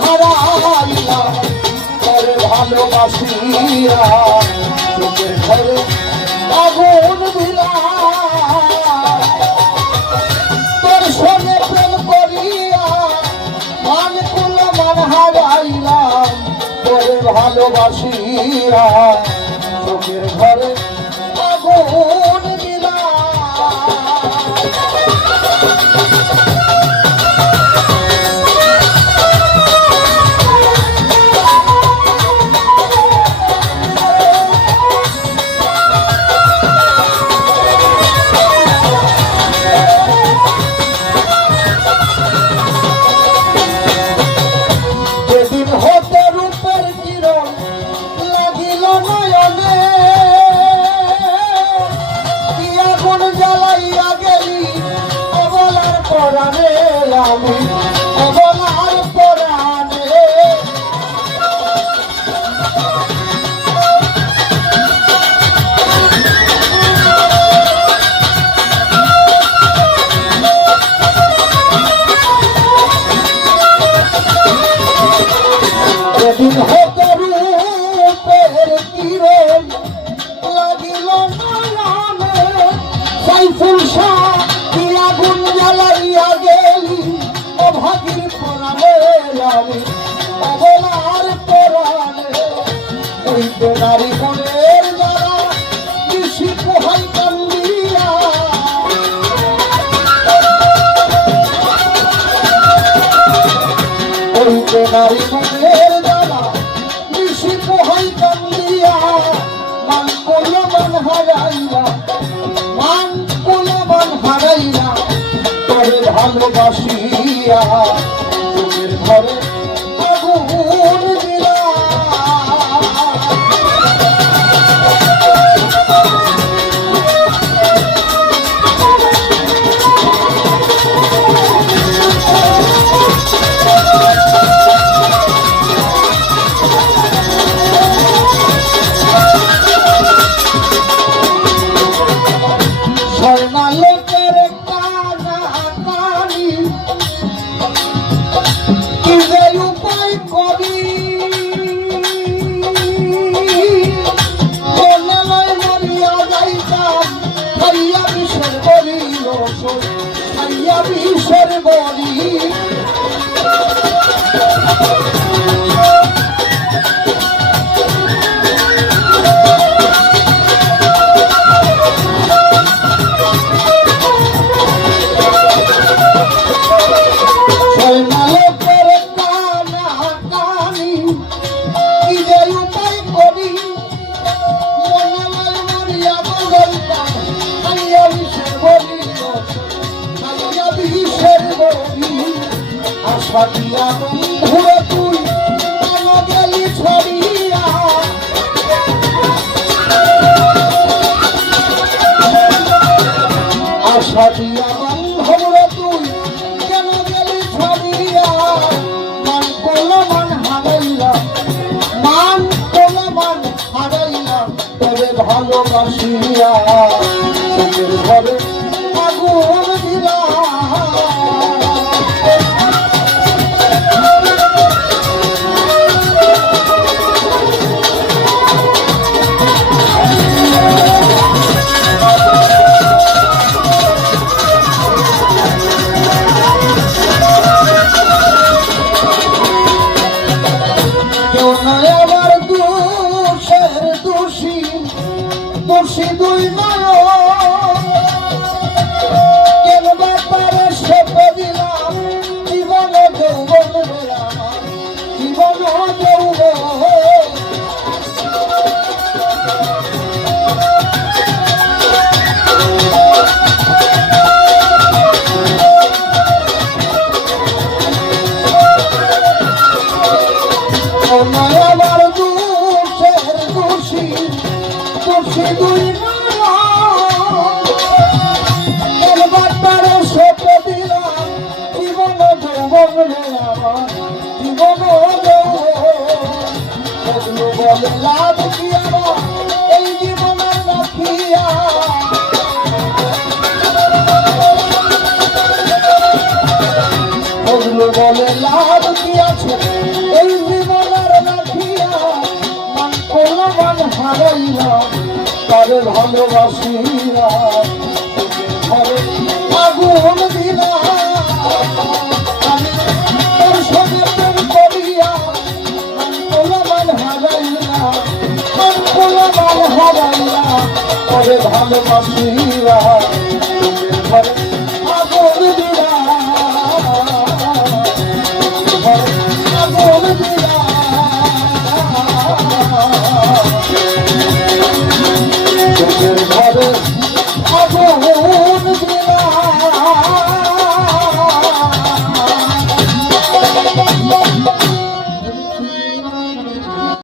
হারাইলাম তোরে ভালোবাসিয়া চোখের ঘরে আগুন দিলাম তোর সঙ্গে প্রেম করিয়া মান কুল মান হারাইলাম তোরে ভালোবাসিয়া চোখের ঘরে আগুন দিলাম আমি অবলার পরাণে যেদিন হতে রূপের কিরণ লাগিল নয়নে সাইফুল শাহ আগুন জ্বালাইয়া গেলি অভাগীর পরাণে আমি অবলার পরাণে ওই তো নারী মনের দ্বারা কৃষি পোহাই কান্দিয়া ওই তো নারী মনের দ্বারা কৃষি পোহাই কান্দিয়া মান করল মান হারাইয়া মান করল মান হারাইয়া তোরে ভালোবাসিয়া চোখের ঘরে আগুন দিলাম স্বর্ণালোকের কানাকানি কি যে উপায় করি মনালয় মরিয়া যাইতাম খাইয়া বিষের বলি খাইয়া বিষের বলি আশা দিয়া বন্ধুরে তুই কেন গেলি ছড়িয়া আশা দিয়া বন্ধুরে তুই কেন গেলি ছড়িয়া মান কোল মান হারাইলা মান কোল মান হারাইলা তবে ভালোবাসিয়া চোখের ঘরে আগুন দিলা দোষী দুই নয় কেন ব্যাপারে সেপে দিলাম জীবন যৌবন আমার জীবন যৌবন আমার দোষের দোষী দোষী দুই বারে সেপে দিলাম জীবন যৌবন আমার জীবন যৌবন বলে লাভ কি আমার এই জীবনের রাখিয়া বলে লাভ কি আছে ভালোবাসিয়া ঘরে আগুন দিলা আমি তোর সঙ্গে প্রেম করিয়া পোলামান হারাইলা পোলামান হারাইলা তবে ভালোবাসিয়া